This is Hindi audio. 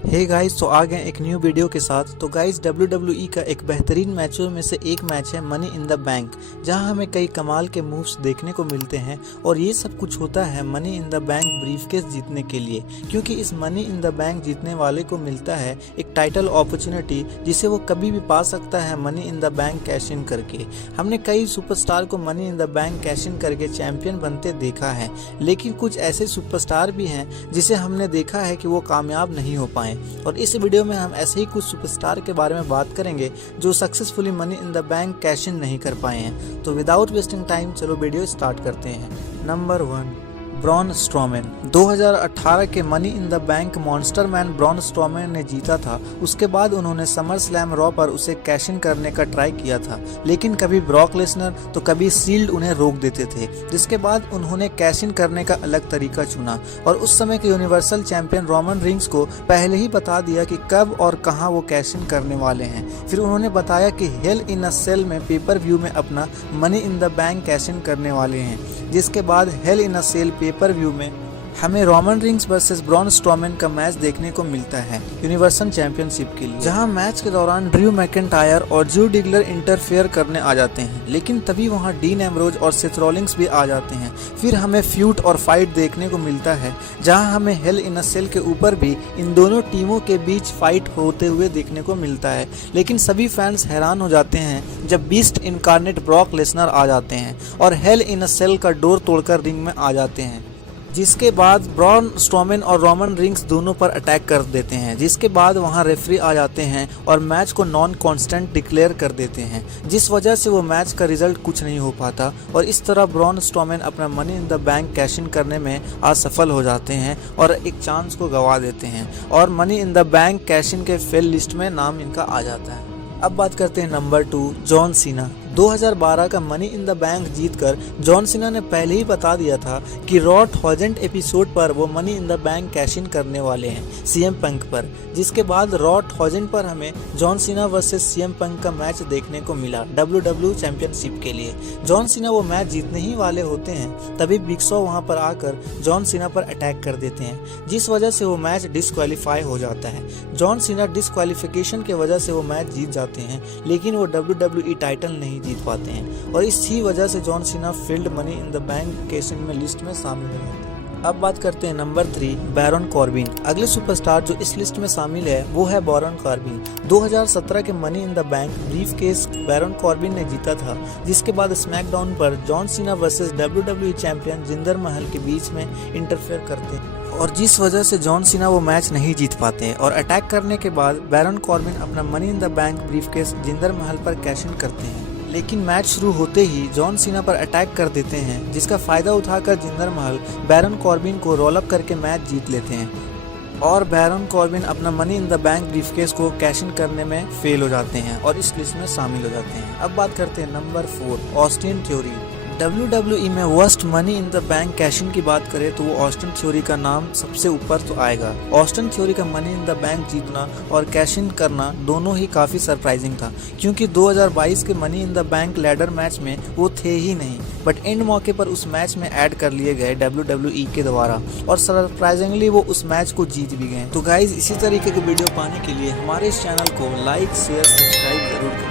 हे गाइस, तो आ गए एक न्यू वीडियो के साथ। तो गाइस, WWE का एक बेहतरीन मैचों में से एक मैच है मनी इन द बैंक, जहां हमें कई कमाल के मूव्स देखने को मिलते हैं। और ये सब कुछ होता है money in the Bank briefcase जीतने के लिए, क्योंकि इस मनी इन द बैंक जीतने वाले को मिलता है एक टाइटल अपॉर्चुनिटी, जिसे वो कभी भी पा सकता है money in the bank cash in करके। हमने कई सुपरस्टार को money in the bank cash in करके चैंपियन बनते देखा है, लेकिन कुछ ऐसे सुपरस्टार भी हैं जिसे हमने देखा है कि वो कामयाब नहीं हो पाए। और इस वीडियो में हम ऐसे ही कुछ सुपरस्टार के बारे में बात करेंगे जो successfully money in the bank cash in नहीं कर पाए हैं। तो विदाउट वेस्टिंग टाइम चलो वीडियो स्टार्ट करते हैं। Number 1, Braun Strowman. 2018 के Money in the bank monster man Braun Strowman ने जीता था। उसके बाद उन्होंने समर स्लैम रॉ पर उसे कैश इन करने का ट्राई किया था, लेकिन कभी ब्रॉक लेसनर तो कभी सील्ड उन्हें रोक देते थे, जिसके बाद उन्होंने कैश इन करने का अलग तरीका चुना। और उस समय के यूनिवर्सल चैंपियन रोमन रिंग्स को पहले ही बता दिया कि कब और कहां वो कैश इन करने वाले हैं। फिर उन्होंने बताया कि हेल इन अ सेल में पेपर व्यू में अपना money in the bank cash in करने वाले हैं, जिसके बाद हेल इन अ सेल पेपर व्यू में हमें Roman rings versus Braun Strowman का मैच देखने को मिलता है यूनिवर्सल चैंपियनशिप के लिए, जहां मैच के दौरान ड्रू मैकेंटायर और ड्रू डिगलर इंटरफेयर करने आ जाते हैं, लेकिन तभी वहां डीन एम्ब्रोज और सेथ रॉलिंग्स भी आ जाते हैं। फिर हमें फ्यूट और फाइट देखने को मिलता है, जहां हमें हेल इन अ सेल के ऊपर भी इन दोनों टीमों के बीच फाइट होते हुए देखने को मिलता है। लेकिन सभी फैंस हैरान हो जाते हैं जब बीस्ट इनकार्नेट ब्रॉक लेसनर आ जाते हैं और हेल इन अ सेल का डोर तोड़कर रिंग में आ जाते हैं, जिसके बाद ब्रॉन स्ट्रोमैन और रोमन रिंग्स दोनों पर अटैक कर देते हैं। जिसके बाद वहां रेफरी आ जाते हैं और मैच को नॉन कांस्टेंट डिक्लेयर कर देते हैं, जिस वजह से वो मैच का रिजल्ट कुछ नहीं हो पाता। और इस तरह ब्रॉन स्ट्रोमैन अपना money in the bank cash in करने में असफल हो जाते हैं और एक चांस को गंवा देते हैं, और money in the bank cash in के फेल लिस्ट में नाम इनका आ जाता है। अब बात करते हैं नंबर 2, जॉन सीना। 2012 का मनी इन द बैंक जीतकर जॉन सीना ने पहले ही बता दिया था कि रॉ 1000 एपिसोड पर वो money in the bank cash in करने वाले हैं सीएम पंक पर। जिसके बाद रॉ 1000 पर हमें John Cena versus CM Punk का मैच देखने को मिला WWE चैंपियनशिप के लिए। जॉन सीना वो मैच जीतने ही वाले होते हैं, तभी बिग शो वहां पर आकर जॉन सीना पर अटैक कर देते हैं, जिस वजह से वो मैच डिस्क्वालीफाई हो जाता है। जॉन सीना डिस्क्वालिफिकेशन की वजह से वो मैच जीत जाते हैं, लेकिन वो WWE टाइटल नहीं जीत पाते हैं, और इसी वजह से John Cena field money in the bank cash in में लिस्ट में शामिल हो जाते हैं। अब बात करते हैं नंबर 3, बैरन कॉर्बिन। अगले सुपरस्टार जो इस लिस्ट में शामिल है वो है बैरन कॉर्बिन। 2017 के Money in the Bank briefcase Baron Corbin ने जीता था, जिसके बाद स्मैकडाउन पर John Cena versus WWE champion Jinder महल के बीच में इंटरफेयर करते हैं, और जिस वजह से जॉन सीना वो मैच नहीं जीत पाते हैं। और अटैक करने के बाद बैरन कॉर्बिन अपना money in the Bank briefcase Jinder महल पर कैश इन करते हैं, लेकिन मैच शुरू होते ही जॉन सीना पर अटैक कर देते हैं, जिसका फायदा उठाकर जिंदर महल बैरन कॉर्बिन को रोल अप करके मैच जीत लेते हैं, और बैरन कॉर्बिन अपना money in the Bank briefcase को कैश इन करने में फेल हो जाते हैं और इस लिस्ट में शामिल हो जाते हैं। अब बात करते हैं नंबर 4, ऑस्टिन थ्योरी। WWE में worst money in the bank cash in की बात करें तो वो ऑस्टिन थ्योरी का नाम सबसे ऊपर तो आएगा। ऑस्टिन थ्योरी का मनी इन द बैंक जीतना और कैश इन करना दोनों ही काफ़ी सरप्राइजिंग था, क्योंकि 2022 के Money in the bank ladder match में वो थे ही नहीं, बट एंड मौके पर उस मैच में ऐड कर लिए गए WWE के द्वारा, और सरप्राइजिंगली वो उस मैच को जीत भी गए। तो गाइज, इसी तरीके के वीडियो पाने के लिए हमारे इस चैनल को लाइक शेयर सब्सक्राइब जरूर करें।